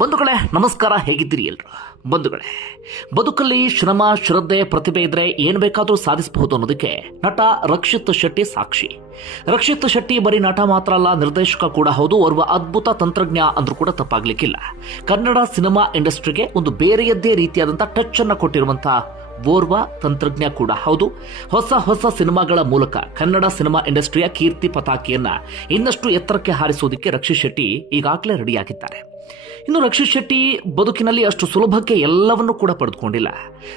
ಬಂಧುಗಳೇ, ನಮಸ್ಕಾರ, ಹೇಗಿದ್ದೀರಿ ಎಲ್ರು? ಬಂಧುಗಳೇ, ಬದುಕಲ್ಲಿ ಶ್ರಮ, ಶ್ರದ್ಧೆ, ಪ್ರತಿಭೆ ಇದ್ರೆ ಏನು ಬೇಕಾದರೂ ಸಾಧಿಸಬಹುದು ಅನ್ನೋದಕ್ಕೆ ನಟ ರಕ್ಷಿತ್ ಶೆಟ್ಟಿ ಸಾಕ್ಷಿ. ರಕ್ಷಿತ್ ಶೆಟ್ಟಿ ಬರೀ ನಟ ಮಾತ್ರ ಅಲ್ಲ, ನಿರ್ದೇಶಕ ಕೂಡ ಹೌದು, ಓರ್ವ ಅದ್ಭುತ ತಂತ್ರಜ್ಞ ಅಂದ್ರೂ ಕೂಡ ತಪ್ಪಾಗ್ಲಿಕ್ಕಿಲ್ಲ. ಕನ್ನಡ ಸಿನಿಮಾ ಇಂಡಸ್ಟ್ರಿಗೆ ಒಂದು ಬೇರೆಯದ್ದೇ ರೀತಿಯಾದಂಥ ಟಚ್ ಅನ್ನು ಕೊಟ್ಟಿರುವಂತಹ ಓರ್ವ ತಂತ್ರಜ್ಞ ಕೂಡ. ಹೌದು, ಹೊಸ ಹೊಸ ಸಿನಿಮಾಗಳ ಮೂಲಕ ಕನ್ನಡ ಸಿನಿಮಾ ಇಂಡಸ್ಟ್ರಿಯ ಕೀರ್ತಿ ಪತಾಕಿಯನ್ನ ಇನ್ನಷ್ಟು ಎತ್ತರಕ್ಕೆ ಹಾರಿಸೋದಕ್ಕೆ ರಕ್ಷಿತ್ ಶೆಟ್ಟಿ ಈಗಾಗಲೇ ರೆಡಿಯಾಗಿದ್ದಾರೆ. ಇನ್ನು ರಕ್ಷಿತ್ ಶೆಟ್ಟಿ ಬದುಕಿನಲ್ಲಿ ಅಷ್ಟು ಸುಲಭಕ್ಕೆ ಎಲ್ಲವನ್ನೂ ಕೂಡ ಪಡೆದುಕೊಂಡಿಲ್ಲ.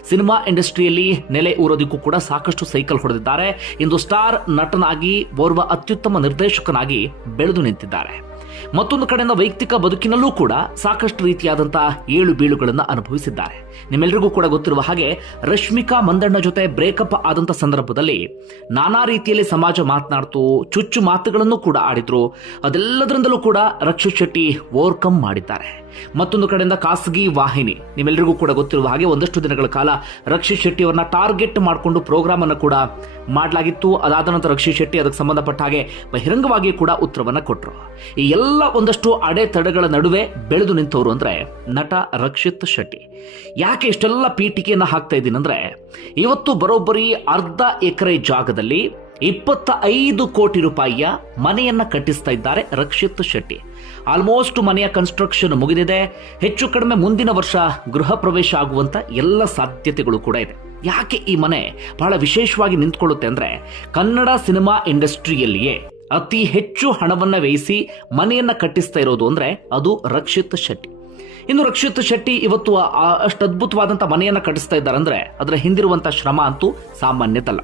ಸಿನಿಮಾ ಇಂಡಸ್ಟ್ರಿಯಲ್ಲಿ ನೆಲೆ ಊರೋದಕ್ಕೂ ಕೂಡ ಸಾಕಷ್ಟು ಸೈಕಲ್ ಹೊಡೆದಿದ್ದಾರೆ. ಇಂದು ಸ್ಟಾರ್ ನಟನಾಗಿ, ಓರ್ವ ಅತ್ಯುತ್ತಮ ನಿರ್ದೇಶಕನಾಗಿ ಬೆಳೆದು ನಿಂತಿದ್ದಾರೆ. ಮತ್ತೊಂದು ಕಡೆಯಿಂದ ವೈಯಕ್ತಿಕ ಬದುಕಿನಲ್ಲೂ ಕೂಡ ಸಾಕಷ್ಟು ರೀತಿಯಾದಂತಹ ಏಳು ಬೀಳುಗಳನ್ನು ಅನುಭವಿಸಿದ್ದಾರೆ. ನಿಮ್ಮೆಲ್ಲರಿಗೂ ಕೂಡ ಗೊತ್ತಿರುವ ಹಾಗೆ ರಶ್ಮಿಕಾ ಮಂದಣ್ಣ ಜೊತೆ ಬ್ರೇಕಪ್ ಆದಂತ ಸಂದರ್ಭದಲ್ಲಿ ನಾನಾ ರೀತಿಯಲ್ಲಿ ಸಮಾಜ ಮಾತನಾಡ್ತು, ಚುಚ್ಚು ಮಾತುಗಳನ್ನು ಕೂಡ ಆಡಿದ್ರು. ಅದೆಲ್ಲದರಿಂದಲೂ ಕೂಡ ರಕ್ಷಿತ್ ಶೆಟ್ಟಿ ಓವರ್ಕಮ್ ಮಾಡಿದ್ದಾರೆ. ಮತ್ತೊಂದು ಕಡೆಯಿಂದ ಖಾಸಗಿ ವಾಹಿನಿ ನಿಮ್ಮೆಲ್ಲರಿಗೂ ಕೂಡ ಗೊತ್ತಿರುವ ಹಾಗೆ ಒಂದಷ್ಟು ದಿನಗಳ ಕಾಲ ರಕ್ಷಿತ್ ಶೆಟ್ಟಿ ಅವರನ್ನ ಟಾರ್ಗೆಟ್ ಮಾಡಿಕೊಂಡು ಪ್ರೋಗ್ರಾಮ್ ಅನ್ನು ಕೂಡ ಮಾಡಲಾಗಿತ್ತು. ಅದಾದ ನಂತರ ರಕ್ಷಿತ್ ಶೆಟ್ಟಿ ಅದಕ್ಕೆ ಸಂಬಂಧಪಟ್ಟ ಹಾಗೆ ಬಹಿರಂಗವಾಗಿ ಕೂಡ ಉತ್ತರವನ್ನ ಕೊಟ್ಟರು ಈ ಎಲ್ಲ ಒಂದಷ್ಟು ಅಡೆತಡೆಗಳ ನಡುವೆ ಬೆಳೆದು ನಿಂತವರು ಅಂದ್ರೆ ನಟ ರಕ್ಷಿತ್ ಶೆಟ್ಟಿ. ಯಾಕೆ ಇಷ್ಟೆಲ್ಲ ಪೀಠಿಕೆಯನ್ನು ಹಾಕ್ತಾ ಇದ್ದೀನಿ ಅಂದರೆ ಇವತ್ತು ಬರೋಬ್ಬರಿ ಅರ್ಧ ಎಕರೆ ಜಾಗದಲ್ಲಿ ಇಪ್ಪತ್ತ ಐದು ಕೋಟಿ ರೂಪಾಯಿಯ ಮನೆಯನ್ನ ಕಟ್ಟಿಸ್ತಾ ಇದ್ದಾರೆ ರಕ್ಷಿತ್ ಶೆಟ್ಟಿ. ಆಲ್ಮೋಸ್ಟ್ ಮನೆಯ ಕನ್ಸ್ಟ್ರಕ್ಷನ್ ಮುಗಿದಿದೆ. ಹೆಚ್ಚು ಕಡಿಮೆ ಮುಂದಿನ ವರ್ಷ ಗೃಹ ಪ್ರವೇಶ ಆಗುವಂತ ಎಲ್ಲ ಸಾಧ್ಯತೆಗಳು ಕೂಡ ಇದೆ. ಯಾಕೆ ಈ ಮನೆ ಬಹಳ ವಿಶೇಷವಾಗಿ ನಿಂತ್ಕೊಳ್ಳುತ್ತೆ ಅಂದ್ರೆ ಕನ್ನಡ ಸಿನಿಮಾ ಇಂಡಸ್ಟ್ರಿಯಲ್ಲಿಯೇ ಅತಿ ಹೆಚ್ಚು ಹಣವನ್ನ ವ್ಯಯಿಸಿ ಮನೆಯನ್ನ ಕಟ್ಟಿಸ್ತಾ ಇರೋದು ಅಂದ್ರೆ ಅದು ರಕ್ಷಿತ್ ಶೆಟ್ಟಿ. ಇನ್ನು ರಕ್ಷಿತ್ ಶೆಟ್ಟಿ ಇವತ್ತು ಅಷ್ಟು ಅದ್ಭುತವಾದಂಥ ಮನೆಯನ್ನ ಕಟ್ಟಿಸ್ತಾ ಇದ್ದಾರೆ. ಅಂದ್ರೆ ಅದರ ಹಿಂದಿರುವಂಥ ಶ್ರಮ ಅಂತೂ ಸಾಮಾನ್ಯದಲ್ಲ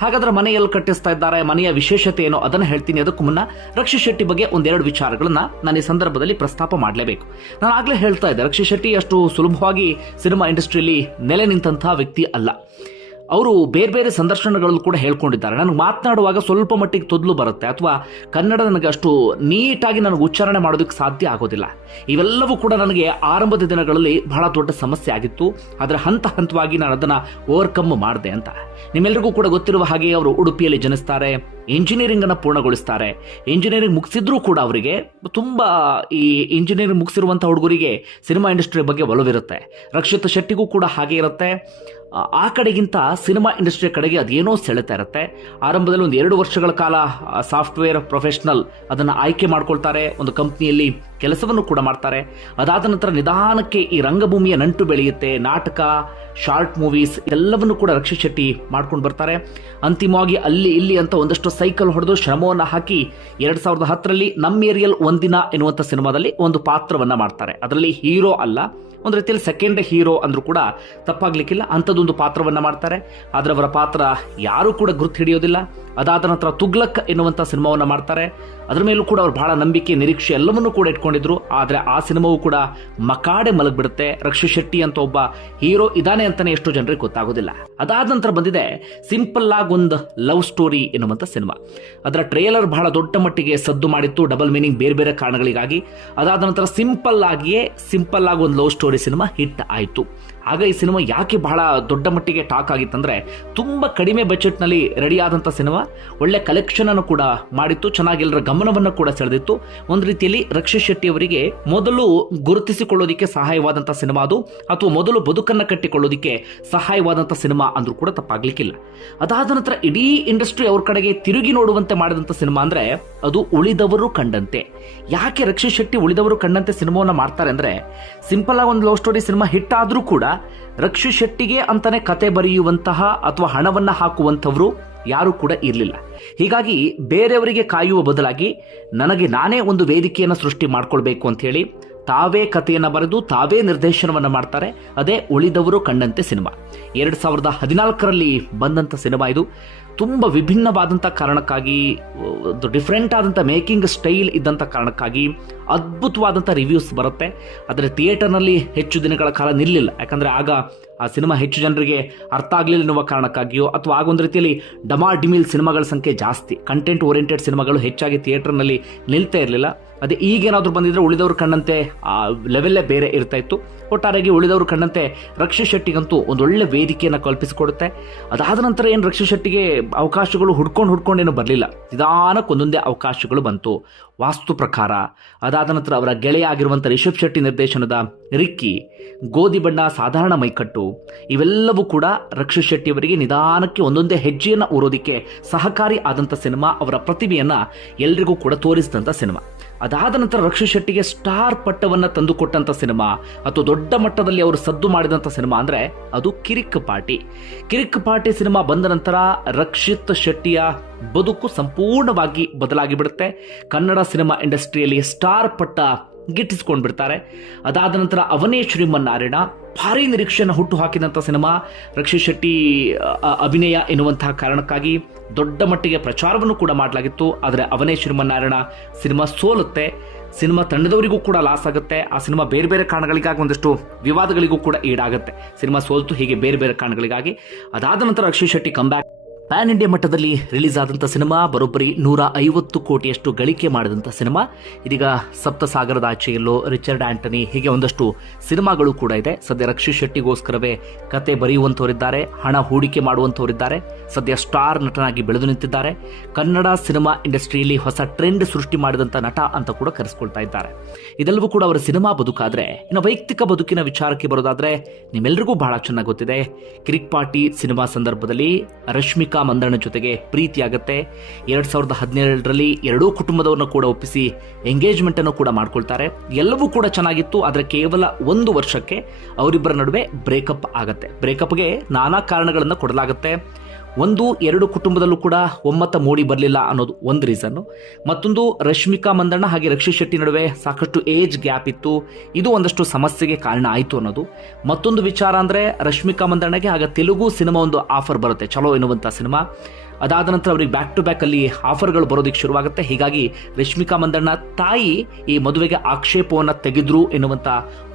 ಹಾಗಾದ್ರೆ ಮನೆಯಲ್ಲಿ ಕಟ್ಟಿಸ್ತಾ ಇದ್ದಾರೆ, ಮನೆಯ ವಿಶೇಷತೆ ಏನೋ? ಅದನ್ನ ಹೇಳ್ತೀನಿ. ಅದಕ್ಕೂ ಮುನ್ನ ರಕ್ಷಿತ್ ಶೆಟ್ಟಿ ಬಗ್ಗೆ ಒಂದೆರಡು ವಿಚಾರಗಳನ್ನ ನಾನು ಈ ಸಂದರ್ಭದಲ್ಲಿ ಪ್ರಸ್ತಾಪ ಮಾಡಲೇಬೇಕು. ನಾನು ಆಗ್ಲೇ ಹೇಳ್ತಾ ಇದ್ದೆ, ರಕ್ಷಿತ್ ಶೆಟ್ಟಿ ಅಷ್ಟು ಸುಲಭವಾಗಿ ಸಿನಿಮಾ ಇಂಡಸ್ಟ್ರಿಯಲ್ಲಿ ನೆಲೆ ನಿಂತಹ ವ್ಯಕ್ತಿ ಅಲ್ಲ. ಅವರು ಬೇರೆ ಬೇರೆ ಸಂದರ್ಶನಗಳಲ್ಲೂ ಕೂಡ ಹೇಳ್ಕೊಂಡಿದ್ದಾರೆ. ನನಗೆ ಮಾತನಾಡುವಾಗ ಸ್ವಲ್ಪ ಮಟ್ಟಿಗೆ ತೊದಲು ಬರುತ್ತೆ. ಅಥವಾ ಕನ್ನಡ ನನಗೆ ಅಷ್ಟು ನೀಟಾಗಿ ನನಗೆ ಉಚ್ಚಾರಣೆ ಮಾಡೋದಕ್ಕೆ ಸಾಧ್ಯ ಆಗೋದಿಲ್ಲ. ಇವೆಲ್ಲವೂ ಕೂಡ ನನಗೆ ಆರಂಭದ ದಿನಗಳಲ್ಲಿ ಬಹಳ ದೊಡ್ಡ ಸಮಸ್ಯೆ ಆಗಿತ್ತು. ಅದರ ಹಂತ ಹಂತವಾಗಿ ನಾನು ಅದನ್ನು ಓವರ್ಕಮ್ ಮಾಡಿದೆ ಅಂತ. ನಿಮ್ಮೆಲ್ಲರಿಗೂ ಕೂಡ ಗೊತ್ತಿರುವ ಹಾಗೆ ಅವರು ಉಡುಪಿಯಲ್ಲಿ ಜನಿಸ್ತಾರೆ. ಇಂಜಿನಿಯರಿಂಗ್ ಅನ್ನು ಪೂರ್ಣಗೊಳಿಸ್ತಾರೆ. ಇಂಜಿನಿಯರಿಂಗ್ ಮುಗಿಸಿದ್ರೂ ಕೂಡ ಅವರಿಗೆ ತುಂಬಾ ಈ ಇಂಜಿನಿಯರಿಂಗ್ ಮುಗಿಸಿರುವಂಥ ಹುಡುಗರಿಗೆ ಸಿನಿಮಾ ಇಂಡಸ್ಟ್ರಿ ಬಗ್ಗೆ ಒಲವಿರುತ್ತೆ. ರಕ್ಷಿತ್ ಶೆಟ್ಟಿಗೂ ಕೂಡ ಹಾಗೆ ಇರುತ್ತೆ. ಆ- ಕಡೆಗಿಂತ ಸಿನಿಮಾ ಇಂಡಸ್ಟ್ರಿ ಕಡೆಗೆ ಅದೇನೋ ಸೆಳೆತಾ ಇರುತ್ತೆ. ಆರಂಭದಲ್ಲಿ ಒಂದು ಎರಡು ವರ್ಷಗಳ ಕಾಲ ಸಾಫ್ಟ್ವೇರ್ ಪ್ರೊಫೆಷನಲ್ ಅದನ್ನು ಆಯ್ಕೆ ಮಾಡ್ಕೊಳ್ತಾರೆ. ಒಂದು ಕಂಪ್ನಿಯಲ್ಲಿ ಕೆಲಸವನ್ನು ಕೂಡ ಮಾಡ್ತಾರೆ. ಅದಾದ ನಂತರ ನಿಧಾನಕ್ಕೆ ಈ ರಂಗಭೂಮಿಯ ನಂಟು ಬೆಳೆಯುತ್ತೆ. ನಾಟಕ, ಶಾರ್ಟ್ ಮೂವೀಸ್ ಎಲ್ಲವನ್ನು ಕೂಡ ರಕ್ಷಿತ್ ಶೆಟ್ಟಿ ಮಾಡ್ಕೊಂಡು ಬರ್ತಾರೆ. ಅಂತಿಮವಾಗಿ ಅಲ್ಲಿ ಇಲ್ಲಿ ಅಂತ ಒಂದಷ್ಟು ಸೈಕಲ್ ಹೊಡೆದು ಶ್ರಮವನ್ನು ಹಾಕಿ ಎರಡ್ ಸಾವಿರದ ಹತ್ತರಲ್ಲಿ ನಮ್ಮ ಏರಿಯಲ್ ಒಂದಿನ ಎನ್ನುವಂಥ ಸಿನಿಮಾದಲ್ಲಿ ಒಂದು ಪಾತ್ರವನ್ನ ಮಾಡ್ತಾರೆ. ಅದರಲ್ಲಿ ಹೀರೋ ಅಲ್ಲ, ಒಂದು ರೀತಿಯಲ್ಲಿ ಸೆಕೆಂಡ್ ಹೀರೋ ಅಂದ್ರೂ ಕೂಡ ತಪ್ಪಾಗ್ಲಿಕ್ಕಿಲ್ಲ. ಅಂಥದ್ದೊಂದು ಪಾತ್ರವನ್ನ ಮಾಡ್ತಾರೆ. ಆದ್ರೆ ಅವರ ಪಾತ್ರ ಯಾರೂ ಕೂಡ ಗುರುತು ಹಿಡಿಯೋದಿಲ್ಲ. ಅದಾದ ನಂತರ ತುಗ್ಲಕ್ ಎನ್ನುವಂಥ ಸಿನಿಮಾವನ್ನ ಮಾಡ್ತಾರೆ. ಅದರ ಮೇಲೂ ಕೂಡ ಅವ್ರು ಬಹಳ ನಂಬಿಕೆ, ನಿರೀಕ್ಷೆ ಎಲ್ಲವನ್ನೂ ಕೂಡ ಇಟ್ಕೊಂಡಿದ್ರು ಆದರೆ ಆ ಸಿನಿಮಾವು ಕೂಡ ಮಕಾಡೆ ಮಲಗಿಬಿಡುತ್ತೆ. ರಕ್ಷಿ ಶೆಟ್ಟಿ ಅಂತ ಒಬ್ಬ ಹೀರೋ ಇದಾನೆ ಅಂತಾನೆ ಎಷ್ಟು ಜನರಿಗೆ ಗೊತ್ತಾಗೋದಿಲ್ಲ. ಅದಾದ ನಂತರ ಬಂದಿದೆ ಸಿಂಪಲ್ ಆಗಿ ಒಂದು ಲವ್ ಸ್ಟೋರಿ ಎನ್ನುವಂಥ ಸಿನಿಮಾ. ಅದರ ಟ್ರೇಲರ್ ಬಹಳ ದೊಡ್ಡ ಮಟ್ಟಿಗೆ ಸದ್ದು ಮಾಡಿತ್ತು, ಡಬಲ್ ಮೀನಿಂಗ್ ಬೇರೆ ಬೇರೆ ಕಾರಣಗಳಿಗಾಗಿ. ಅದಾದ ನಂತರ ಸಿಂಪಲ್ ಆಗಿಯೇ ಸಿಂಪಲ್ ಆಗಿ ಒಂದು ಲವ್ ಸ್ಟೋರಿ ಸಿನಿಮಾ ಹಿಟ್ ಆಯಿತು. ಆಗ ಈ ಸಿನಿಮಾ ಯಾಕೆ ಬಹಳ ದೊಡ್ಡ ಮಟ್ಟಿಗೆ ಟಾಕ್ ಆಗಿತ್ತಂದ್ರೆ ತುಂಬ ಕಡಿಮೆ ಬಜೆಟ್ನಲ್ಲಿ ರೆಡಿ ಆದಂಥ ಸಿನಿಮಾ. ಒಳ್ಳೆ ಕಲೆಕ್ಷನ್ ಅನ್ನು ಕೂಡ ಮಾಡಿತ್ತು, ಚೆನ್ನಾಗಿ ಎಲ್ಲರ ಗಮನವನ್ನು ಕೂಡ ಸೆಳೆದಿತ್ತು. ಒಂದು ರೀತಿಯಲ್ಲಿ ರಕ್ಷಿತ್ ಶೆಟ್ಟಿ ಅವರಿಗೆ ಮೊದಲು ಗುರುತಿಸಿಕೊಳ್ಳೋದಕ್ಕೆ ಸಹಾಯವಾದಂಥ ಸಿನಿಮಾ ಅದು, ಅಥವಾ ಮೊದಲು ಬದುಕನ್ನು ಕಟ್ಟಿಕೊಳ್ಳೋದಕ್ಕೆ ಸಹಾಯವಾದಂಥ ಸಿನಿಮಾ ಅಂದ್ರೂ ಕೂಡ ತಪ್ಪಾಗ್ಲಿಕ್ಕಿಲ್ಲ. ಅದಾದ ನಂತರ ಇಡೀ ಇಂಡಸ್ಟ್ರಿ ಅವ್ರ ಕಡೆಗೆ ತಿರುಗಿ ನೋಡುವಂತೆ ಮಾಡಿದಂಥ ಸಿನಿಮಾ ಅಂದ್ರೆ ಅದು ಉಳಿದವರು ಕಂಡಂತೆ. ಯಾಕೆ ರಕ್ಷಿತ್ ಶೆಟ್ಟಿ ಉಳಿದವರು ಕಂಡಂತೆ ಸಿನಿಮಾವನ್ನು ಮಾಡ್ತಾರೆ ಅಂದ್ರೆ, ಸಿಂಪಲ್ ಆಗಿ ಒಂದು ಲವ್ ಸ್ಟೋರಿ ಸಿನಿಮಾ ಹಿಟ್ ಆದರೂ ಕೂಡ ರಕ್ಷಿತ್ ಶೆಟ್ಟಿಗೆ ಅಂತಾನೆ ಕತೆ ಬರೆಯುವಂತಹ ಅಥವಾ ಹಣವನ್ನು ಹಾಕುವಂಥವರು ಯಾರು ಕೂಡ ಇರಲಿಲ್ಲ. ಹೀಗಾಗಿ ಬೇರೆಯವರಿಗೆ ಕಾಯುವ ಬದಲಾಗಿ ನನಗೆ ನಾನೇ ಒಂದು ವೇದಿಕೆಯನ್ನು ಸೃಷ್ಟಿ ಮಾಡಿಕೊಳ್ಬೇಕು ಅಂತ ಹೇಳಿ ತಾವೇ ಕಥೆಯನ್ನು ಬರೆದು ತಾವೇ ನಿರ್ದೇಶನವನ್ನು ಮಾಡ್ತಾರೆ. ಅದೇ ಉಳಿದವರು ಕಂಡಂತೆ ಸಿನಿಮಾ. ಎರಡು ಸಾವಿರದ ಹದಿನಾಲ್ಕರಲ್ಲಿ ಬಂದಂಥ ಸಿನಿಮಾ ಇದು. ತುಂಬ ವಿಭಿನ್ನವಾದಂಥ ಕಾರಣಕ್ಕಾಗಿ ಡಿಫ್ರೆಂಟ್ ಆದಂಥ ಮೇಕಿಂಗ್ ಸ್ಟೈಲ್ ಇದ್ದಂಥ ಕಾರಣಕ್ಕಾಗಿ ಅದ್ಭುತವಾದಂಥ ರಿವ್ಯೂಸ್ ಬರುತ್ತೆ. ಆದರೆ ಥಿಯೇಟರ್ನಲ್ಲಿ ಹೆಚ್ಚು ದಿನಗಳ ಕಾಲ ನಿಲ್ಲಿಲ್ಲ. ಯಾಕಂದರೆ ಆಗ ಆ ಸಿನಿಮಾ ಹೆಚ್ಚು ಜನರಿಗೆ ಅರ್ಥ ಆಗಲಿಲ್ಲ ಎನ್ನುವ ಕಾರಣಕ್ಕಾಗಿಯೋ ಅಥವಾ ಆಗೊಂದು ರೀತಿಯಲ್ಲಿ ಡಮಾ ಡಿಮಿಲ್ ಸಿನಿಮಾಗಳ ಸಂಖ್ಯೆ ಜಾಸ್ತಿ ಕಂಟೆಂಟ್ ಓರಿಯೆಂಟೆಡ್ ಸಿನಿಮಾಗಳು ಹೆಚ್ಚಾಗಿ ಥಿಯೇಟರ್ನಲ್ಲಿ ನಿಲ್ತಾ ಇರಲಿಲ್ಲ. ಅದೇ ಈಗೇನಾದರೂ ಬಂದಿದ್ರೆ ಉಳಿದವರು ಕಂಡಂತೆ ಆ ಲೆವೆಲ್ಲೇ ಬೇರೆ ಇರ್ತಾ ಇತ್ತು. ಒಟ್ಟಾರೆಯಾಗಿ ಉಳಿದವರು ಕಂಡಂತೆ ರಕ್ಷಿ ಶೆಟ್ಟಿಗಂತೂ ಒಳ್ಳೆ ವೇದಿಕೆಯನ್ನು ಕಲ್ಪಿಸಿಕೊಡುತ್ತೆ. ಅದಾದ ನಂತರ ಏನು ರಕ್ಷಿ ಶೆಟ್ಟಿಗೆ ಅವಕಾಶಗಳು ಹುಡ್ಕೊಂಡು ಹುಡ್ಕೊಂಡೇನು ಬರಲಿಲ್ಲ. ನಿಧಾನಕ್ಕೆ ಒಂದೊಂದೇ ಅವಕಾಶಗಳು ಬಂತು. ವಾಸ್ತು ಪ್ರಕಾರ ಅದಾದ ಅದಾದ ನಂತರ ಅವರ ಗೆಳೆಯ ಆಗಿರುವಂಥ ರಿಷಬ್ ಶೆಟ್ಟಿ ನಿರ್ದೇಶನದ ರಿಕ್ಕಿ, ಗೋಧಿ ಬಣ್ಣ, ಸಾಧಾರಣ ಮೈಕಟ್ಟು, ಇವೆಲ್ಲವೂ ಕೂಡ ರಕ್ಷಿತ್ ಶೆಟ್ಟಿ ಅವರಿಗೆ ನಿಧಾನಕ್ಕೆ ಒಂದೊಂದೇ ಹೆಜ್ಜೆಯನ್ನು ಊರೋದಿಕ್ಕೆ ಸಹಕಾರಿ ಆದಂಥ ಸಿನಿಮಾ ಅವರ ಪ್ರತಿಭೆಯನ್ನ ಎಲ್ರಿಗೂ ಕೂಡ ತೋರಿಸಿದಂಥ ಸಿನಿಮಾ. ಅದಾದ ನಂತರ ರಕ್ಷಿತ್ ಶೆಟ್ಟಿಗೆ ಸ್ಟಾರ್ ಪಟ್ಟವನ್ನ ತಂದುಕೊಟ್ಟಂಥ ಸಿನಿಮಾ, ಅಥವಾ ದೊಡ್ಡ ಮಟ್ಟದಲ್ಲಿ ಅವರು ಸದ್ದು ಮಾಡಿದಂಥ ಸಿನಿಮಾ ಅಂದ್ರೆ ಅದು Kirik party. Kirik party cinema ಬಂದ ನಂತರ ರಕ್ಷಿತ್ ಶೆಟ್ಟಿಯ ಬದುಕು ಸಂಪೂರ್ಣವಾಗಿ ಬದಲಾಗಿ ಬಿಡುತ್ತೆ. ಕನ್ನಡ ಸಿನಿಮಾ ಇಂಡಸ್ಟ್ರಿಯಲ್ಲಿ ಸ್ಟಾರ್ ಪಟ್ಟ ಗಿಟ್ಟಿಸ್ಕೊಂಡು ಬಿಡ್ತಾರೆ ಅದಾದ ನಂತರ ಅವನೇ ಶ್ರೀಮನ್ನಾರಾಯಣ ಭಾರಿ ನಿರೀಕ್ಷೆಯನ್ನು ಹುಟ್ಟು ಹಾಕಿದಂಥ ಸಿನಿಮಾ ರಕ್ಷಿತ್ ಶೆಟ್ಟಿ ಅಭಿನಯ ಎನ್ನುವಂತಹ ಕಾರಣಕ್ಕಾಗಿ ದೊಡ್ಡ ಮಟ್ಟಿಗೆ ಪ್ರಚಾರವನ್ನು ಕೂಡ ಮಾಡಲಾಗಿತ್ತು. ಆದರೆ ಅವನೇ ಶ್ರೀಮನ್ನಾರಾಯಣ ಸಿನಿಮಾ ಸೋಲುತ್ತೆ. ಸಿನಿಮಾ ತಂಡದವರಿಗೂ ಕೂಡ ಲಾಸ್ ಆಗುತ್ತೆ. ಆ ಸಿನಿಮಾ ಬೇರೆ ಬೇರೆ ಕಾರಣಗಳಿಗಾಗಿ ಒಂದಷ್ಟು ವಿವಾದಗಳಿಗೂ ಕೂಡ ಈಡಾಗುತ್ತೆ. ಸಿನಿಮಾ ಸೋಲ್ತು ಹೀಗೆ ಬೇರೆ ಬೇರೆ ಕಾರಣಗಳಿಗಾಗಿ. ಅದಾದ ನಂತರ Rakshit Shetty comeback pan India ಮಟ್ಟದಲ್ಲಿ ರಿಲೀಸ್ ಆದಂಥ ಸಿನಿಮಾ ಬರೋಬ್ಬರಿ ನೂರ ಐವತ್ತು ಕೋಟಿಯಷ್ಟು ಗಳಿಕೆ ಮಾಡಿದಂಥ ಸಿನಿಮಾ. ಇದೀಗ ಸಪ್ತಸಾಗರದ ಆಚೆಯಲ್ಲೋ ರಿಚರ್ಡ್ ಆಂಟನಿ ಹೀಗೆ ಒಂದಷ್ಟು ಸಿನಿಮಾಗಳು ಕೂಡ ಇದೆ. ಸದ್ಯ ರಕ್ಷಿತ್ ಶೆಟ್ಟಿಗೋಸ್ಕರವೇ ಕತೆ ಬರೆಯುವಂಥವರಿದ್ದಾರೆ, ಹಣ ಹೂಡಿಕೆ ಮಾಡುವಂಥವರಿದ್ದಾರೆ. ಸದ್ಯ ಸ್ಟಾರ್ ನಟನಾಗಿ ಬೆಳೆದು ನಿಂತಿದ್ದಾರೆ. ಕನ್ನಡ ಸಿನಿಮಾ ಇಂಡಸ್ಟ್ರಿಯಲ್ಲಿ ಹೊಸ ಟ್ರೆಂಡ್ ಸೃಷ್ಟಿ ಮಾಡಿದಂಥ ನಟ ಅಂತ ಕೂಡ ಕರೆಸ್ಕೊಳ್ತಾ ಇದ್ದಾರೆ. ಇದೆಲ್ಲವೂ ಕೂಡ ಅವರ ಸಿನಿಮಾ ಬದುಕಾದ್ರೆ, ಇನ್ನು ವೈಯಕ್ತಿಕ ಬದುಕಿನ ವಿಚಾರಕ್ಕೆ ಬರೋದಾದ್ರೆ ನಿಮ್ಮೆಲ್ಲರಿಗೂ ಬಹಳ ಚೆನ್ನಾಗಿ ಗೊತ್ತಿದೆ. ಕಿರಿಕ್ ಪಾರ್ಟಿ ಸಿನಿಮಾ ಸಂದರ್ಭದಲ್ಲಿ ರಶ್ಮಿಕಾ ಮಂದಣ್ಣ ಜೊತೆಗೆ ಪ್ರೀತಿಯಾಗತ್ತೆ. ಎರಡು ಸಾವಿರದ ಹದಿನೇಳರಲ್ಲಿ ಎರಡೂ ಕುಟುಂಬದವರನ್ನ ಕೂಡ ಒಪ್ಪಿಸಿ ಎಂಗೇಜ್ಮೆಂಟ್ ಅನ್ನು ಕೂಡ ಮಾಡ್ಕೊಳ್ತಾರೆ. ಎಲ್ಲವೂ ಕೂಡ ಚೆನ್ನಾಗಿತ್ತು, ಆದರೆ ಕೇವಲ ಒಂದು ವರ್ಷಕ್ಕೆ ಅವರಿಬ್ಬರ ನಡುವೆ ಬ್ರೇಕಪ್ ಆಗುತ್ತೆ. ಬ್ರೇಕಪ್ಗೆ ನಾನಾ ಕಾರಣಗಳನ್ನು ಕೊಡಲಾಗುತ್ತೆ. ಒಂದು, ಎರಡು ಕುಟುಂಬದಲ್ಲೂ ಕೂಡ ಒಮ್ಮತ ಮೂಡಿ ಬರಲಿಲ್ಲ ಅನ್ನೋದು ಒಂದು ರೀಸನ್ನು ಮತ್ತೊಂದು, ರಶ್ಮಿಕಾ ಮಂದಣ್ಣ ಹಾಗೆ ರಕ್ಷಿತ್ ಶೆಟ್ಟಿ ನಡುವೆ ಸಾಕಷ್ಟು ಏಜ್ ಗ್ಯಾಪ್ ಇತ್ತು. ಇದು ಒಂದಷ್ಟು ಸಮಸ್ಯೆಗೆ ಕಾರಣ ಆಯಿತು ಅನ್ನೋದು. ಮತ್ತೊಂದು ವಿಚಾರ ಅಂದರೆ ರಶ್ಮಿಕಾ ಮಂದಣ್ಣಗೆ ಆಗ ತೆಲುಗು ಸಿನಿಮಾ ಒಂದು ಆಫರ್ ಬರುತ್ತೆ. ಚಲೋ ಎನ್ನುವಂಥ ಸಿನಿಮಾ. ಅದಾದ ನಂತರ ಅವರಿಗೆ ಬ್ಯಾಕ್ ಟು ಬ್ಯಾಕ್ ಅಲ್ಲಿ ಆಫರ್ಗಳು ಬರೋದಕ್ಕೆ ಶುರುವಾಗುತ್ತೆ. ಹೀಗಾಗಿ ರಶ್ಮಿಕಾ ಮಂದಣ್ಣ ತಾಯಿ ಈ ಮದುವೆಗೆ ಆಕ್ಷೇಪವನ್ನು ತೆಗೆದ್ರು ಎನ್ನುವಂಥ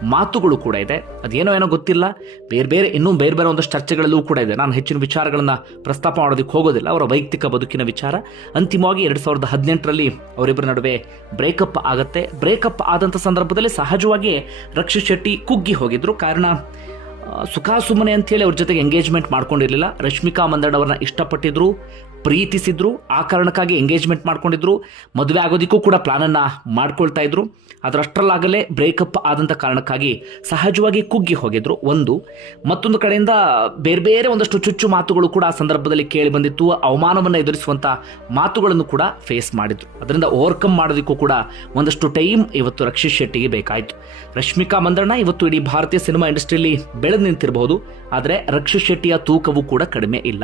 ಮಾತುಗಳು ಕೂಡ ಇದೆ. ಅದೇನೋ ಏನೋ ಗೊತ್ತಿಲ್ಲ. ಬೇರೆ ಬೇರೆ, ಇನ್ನೂ ಬೇರೆ ಬೇರೆ ಒಂದಷ್ಟು ಚರ್ಚೆಗಳಲ್ಲೂ ಕೂಡ ಇದೆ. ನಾನು ಹೆಚ್ಚಿನ ವಿಚಾರಗಳನ್ನು ಪ್ರಸ್ತಾಪ ಮಾಡೋದಕ್ಕೆ ಹೋಗೋದಿಲ್ಲ. ಅವರ ವೈಯಕ್ತಿಕ ಬದುಕಿನ ವಿಚಾರ. ಅಂತಿಮವಾಗಿ ಎರಡು ಸಾವಿರದ ಹದಿನೆಂಟರಲ್ಲಿ ಅವರಿಬ್ಬರ ನಡುವೆ ಬ್ರೇಕಪ್ ಆಗುತ್ತೆ. ಬ್ರೇಕಪ್ ಆದಂಥ ಸಂದರ್ಭದಲ್ಲಿ ಸಹಜವಾಗಿ ರಕ್ಷಿತ್ ಶೆಟ್ಟಿ ಕುಗ್ಗಿ ಹೋಗಿದ್ರು. ಕಾರಣ ಸುಖ ಸುಮ್ಮನೆ ಅಂತೇಳಿ ಅವ್ರ ಜೊತೆಗೆ ಎಂಗೇಜ್ಮೆಂಟ್ ಮಾಡ್ಕೊಂಡಿರಲಿಲ್ಲ. ರಶ್ಮಿಕಾ ಮಂದಣ್ಣ ಅವ್ರನ್ನ ಇಷ್ಟಪಟ್ಟಿದ್ರು. ಪ್ರೀತಿಸಿದ್ರು, ಆ ಕಾರಣಕ್ಕಾಗಿ ಎಂಗೇಜ್ಮೆಂಟ್ ಮಾಡ್ಕೊಂಡಿದ್ರು, ಮದುವೆ ಆಗೋದಕ್ಕೂ ಕೂಡ ಪ್ಲಾನನ್ನು ಮಾಡ್ಕೊಳ್ತಾ ಇದ್ರು. ಅದರಷ್ಟರಲ್ಲಾಗಲೇ ಬ್ರೇಕಪ್ ಆದಂಥ ಕಾರಣಕ್ಕಾಗಿ ಸಹಜವಾಗಿ ಕುಗ್ಗಿ ಹೋಗಿದ್ರು ಒಂದು. ಮತ್ತೊಂದು ಕಡೆಯಿಂದ ಬೇರೆ ಬೇರೆ ಒಂದಷ್ಟು ಚುಚ್ಚು ಮಾತುಗಳು ಕೂಡ ಆ ಸಂದರ್ಭದಲ್ಲಿ ಕೇಳಿ ಬಂದಿತ್ತು. ಅವಮಾನವನ್ನು ಎದುರಿಸುವಂಥ ಮಾತುಗಳನ್ನು ಕೂಡ ಫೇಸ್ ಮಾಡಿದ್ರು. ಅದರಿಂದ ಓವರ್ಕಮ್ ಮಾಡೋದಕ್ಕೂ ಕೂಡ ಒಂದಷ್ಟು ಟೈಮ್ ಇವತ್ತು ರಕ್ಷಿತ್ ಶೆಟ್ಟಿಗೆ ಬೇಕಾಯಿತು. ರಶ್ಮಿಕಾ ಮಂದಣ್ಣ ಇವತ್ತು ಇಡೀ ಭಾರತೀಯ ಸಿನಿಮಾ ಇಂಡಸ್ಟ್ರಿಯಲ್ಲಿ ಬೆಳೆದು ನಿಂತಿರಬಹುದು. ಆದರೆ ರಕ್ಷಿತ್ ಶೆಟ್ಟಿಯ ತೂಕವೂ ಕೂಡ ಕಡಿಮೆ ಇಲ್ಲ.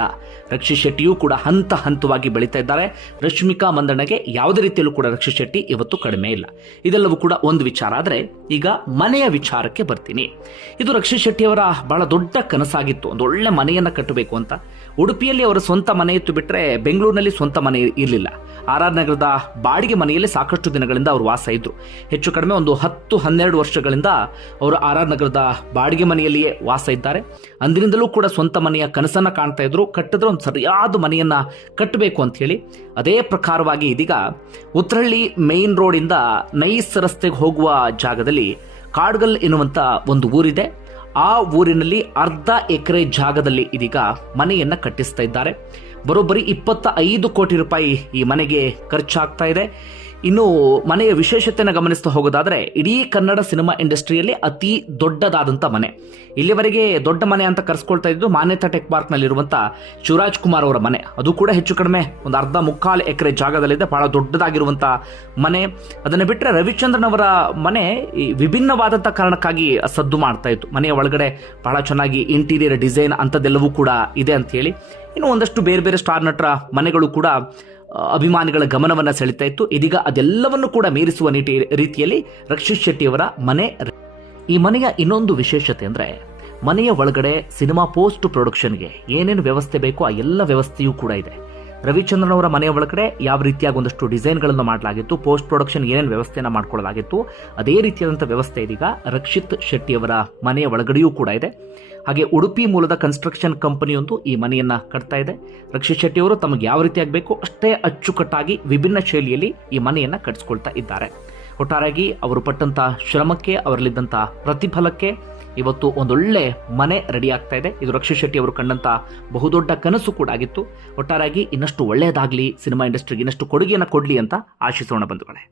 ರಕ್ಷಿತ್ ಶೆಟ್ಟಿಯೂ ಕೂಡ ಹಂತ ಹಂತವಾಗಿ ಬೆಳೀತಾ ಇದ್ದಾರೆ. ರಶ್ಮಿಕಾ ಮಂದಣ್ಣಗೆ ಯಾವುದೇ ರೀತಿಯಲ್ಲೂ ಕೂಡ ರಕ್ಷಿತ್ ಶೆಟ್ಟಿ ಇವತ್ತು ಕಡಿಮೆ ಇಲ್ಲ. ಇದೆಲ್ಲವೂ ಕೂಡ ಒಂದು ವಿಚಾರ. ಆದರೆ ಈಗ ಮನೆಯ ವಿಚಾರಕ್ಕೆ ಬರ್ತೀನಿ. ಇದು ರಕ್ಷಿತ್ ಶೆಟ್ಟಿಯವರ ಬಹಳ ದೊಡ್ಡ ಕನಸಾಗಿತ್ತು. ಒಂದು ಒಳ್ಳೆ ಮನೆಯನ್ನ ಕಟ್ಟಬೇಕು ಅಂತ. ಉಡುಪಿಯಲ್ಲಿ ಅವರ ಸ್ವಂತ ಮನೆ ಇತ್ತು ಬಿಟ್ಟರೆ ಬೆಂಗಳೂರಿನಲ್ಲಿ ಸ್ವಂತ ಮನೆ ಇರಲಿಲ್ಲ. ಆರ್ ಆರ್ ನಗರದ ಬಾಡಿಗೆ ಮನೆಯಲ್ಲಿ ಸಾಕಷ್ಟು ದಿನಗಳಿಂದ ಅವರು ವಾಸ ಇದ್ರು. ಹೆಚ್ಚು ಕಡಿಮೆ ಒಂದು ಹತ್ತು ಹನ್ನೆರಡು ವರ್ಷಗಳಿಂದ ಅವರು ಆರ್ ಆರ್ ನಗರದ ಬಾಡಿಗೆ ಮನೆಯಲ್ಲಿಯೇ ವಾಸ ಇದ್ದಾರೆ. ಅಂದಿನಿಂದಲೂ ಕೂಡ ಸ್ವಂತ ಮನೆಯ ಕನಸನ್ನ ಕಾಣ್ತಾ ಇದ್ರು. ಕಟ್ಟಿದ್ರೆ ಒಂದು ಸರಿಯಾದ ಮನೆಯನ್ನ ಕಟ್ಟಬೇಕು ಅಂತ ಹೇಳಿ. ಅದೇ ಪ್ರಕಾರವಾಗಿ ಇದೀಗ ಉತ್ರಹಳ್ಳಿ ಮೇನ್ ರೋಡಿಂದ ನೈಸ್ ರಸ್ತೆಗೆ ಹೋಗುವ ಜಾಗದಲ್ಲಿ ಕಾಡ್ಗಲ್ ಎನ್ನುವಂಥ ಒಂದು ಊರಿದೆ. ಆ ಊರಿನಲ್ಲಿ ಅರ್ಧ ಎಕರೆ ಜಾಗದಲ್ಲಿ ಇದೀಗ ಮನೆಯನ್ನ ಕಟ್ಟಿಸ್ತಾ ಇದ್ದಾರೆ. ಬರೋಬ್ಬರಿ ಇಪ್ಪತ್ತ ಐದು ಕೋಟಿ ರೂಪಾಯಿ ಈ ಮನೆಗೆ ಖರ್ಚಾಗ್ತಾ ಇದೆ. ಇನ್ನು ಮನೆಯ ವಿಶೇಷತೆಯನ್ನು ಗಮನಿಸ್ತಾ ಹೋಗೋದಾದ್ರೆ, ಇಡೀ ಕನ್ನಡ ಸಿನಿಮಾ ಇಂಡಸ್ಟ್ರಿಯಲ್ಲಿ ಅತಿ ದೊಡ್ಡದಾದಂಥ ಮನೆ. ಇಲ್ಲಿವರೆಗೆ ದೊಡ್ಡ ಮನೆ ಅಂತ ಕರೆಸ್ಕೊಳ್ತಾ ಇದ್ದು, ಮಾನ್ಯತಾ ಟೆಕ್ ಪಾರ್ಕ್ನಲ್ಲಿರುವಂಥ ಶಿವರಾಜ್ ಕುಮಾರ್ ಅವರ ಮನೆ. ಅದು ಕೂಡ ಹೆಚ್ಚು ಕಡಿಮೆ, ಒಂದು ಅರ್ಧ ಮುಕ್ಕಾಲು ಎಕರೆ ಜಾಗದಲ್ಲಿದೆ, ಬಹಳ ದೊಡ್ಡದಾಗಿರುವಂಥ ಮನೆ. ಅದನ್ನು ಬಿಟ್ಟರೆ ರವಿಚಂದ್ರನ್ ಅವರ ಮನೆ ಈ ವಿಭಿನ್ನವಾದಂಥ ಕಾರಣಕ್ಕಾಗಿ ಸದ್ದು ಮಾಡ್ತಾ ಇತ್ತು. ಮನೆಯ ಒಳಗಡೆ ಬಹಳ ಚೆನ್ನಾಗಿ ಇಂಟೀರಿಯರ್ ಡಿಸೈನ್ ಅಂಥದ್ದೆಲ್ಲವೂ ಕೂಡ ಇದೆ ಅಂತ ಹೇಳಿ. ಇನ್ನು ಒಂದಷ್ಟು ಬೇರೆ ಬೇರೆ ಸ್ಟಾರ್ ನಟರ ಮನೆಗಳು ಕೂಡ ಅಭಿಮಾನಿಗಳ ಗಮನವನ್ನು ಸೆಳೀತಾ ಇತ್ತು. ಇದೀಗ ಅದೆಲ್ಲವನ್ನು ಕೂಡ ಮೀರಿಸುವ ನೀಟಿ ರೀತಿಯಲ್ಲಿ ರಕ್ಷಿತ್ ಶೆಟ್ಟಿಯವರ ಮನೆ ಈ ಮನೆಯ ಇನ್ನೊಂದು ವಿಶೇಷತೆ ಅಂದರೆ ಮನೆಯ ಒಳಗಡೆ ಸಿನಿಮಾ ಪೋಸ್ಟ್ ಪ್ರೊಡಕ್ಷನ್ಗೆ ಏನೇನು ವ್ಯವಸ್ಥೆ ಬೇಕೋ ಆ ಎಲ್ಲ ವ್ಯವಸ್ಥೆಯೂ ಕೂಡ ಇದೆ. ರವಿಚಂದ್ರನ್ ಅವರ ಮನೆಯ ಒಳಗಡೆ ಯಾವ ರೀತಿಯಾಗಿ ಒಂದಷ್ಟು ಡಿಸೈನ್ಗಳನ್ನು ಮಾಡಲಾಗಿತ್ತು, ಪೋಸ್ಟ್ ಪ್ರೊಡಕ್ಷನ್ ಏನೇನು ವ್ಯವಸ್ಥೆಯನ್ನು ಮಾಡ್ಕೊಳ್ಳಲಾಗಿತ್ತು, ಅದೇ ರೀತಿಯಾದಂಥ ವ್ಯವಸ್ಥೆ ಇದೀಗ ರಕ್ಷಿತ್ ಶೆಟ್ಟಿಯವರ ಮನೆಯ ಒಳಗಡೆಯೂ ಕೂಡ ಇದೆ. ಹಾಗೆ ಉಡುಪಿ ಮೂಲದ ಕನ್ಸ್ಟ್ರಕ್ಷನ್ ಕಂಪನಿಯೊಂದು ಈ ಮನೆಯನ್ನ ಕಟ್ತಾ ಇದೆ. ರಕ್ಷಿತ್ ಶೆಟ್ಟಿ ಅವರು ತಮಗೆ ಯಾವ ರೀತಿ ಆಗಬೇಕು ಅಷ್ಟೇ ಅಚ್ಚುಕಟ್ಟಾಗಿ ವಿಭಿನ್ನ ಶೈಲಿಯಲ್ಲಿ ಈ ಮನೆಯನ್ನ ಕಟ್ಟಿಸ್ಕೊಳ್ತಾ ಇದ್ದಾರೆ. ಒಟ್ಟಾರಾಗಿ ಅವರು ಪಟ್ಟಂತ ಶ್ರಮಕ್ಕೆ ಅವರಲ್ಲಿದ್ದಂಥ ಪ್ರತಿಫಲಕ್ಕೆ ಇವತ್ತು ಒಂದೊಳ್ಳೆ ಮನೆ ರೆಡಿ ಆಗ್ತಾ ಇದೆ. ಇದು ರಕ್ಷಿತ್ ಶೆಟ್ಟಿ ಅವರು ಕಂಡಂತ ಬಹುದೊಡ್ಡ ಕನಸು ಕೂಡ ಆಗಿತ್ತು. ಒಟ್ಟಾರಾಗಿ ಇನ್ನಷ್ಟು ಒಳ್ಳೆಯದಾಗಲಿ ಸಿನಿಮಾ ಇಂಡಸ್ಟ್ರಿಗೆ ಇನ್ನಷ್ಟು ಕೊಡುಗೆಯನ್ನು ಕೊಡಲಿ ಅಂತ ಆಶಿಸೋಣ ಬಂಧುಗಳೇ.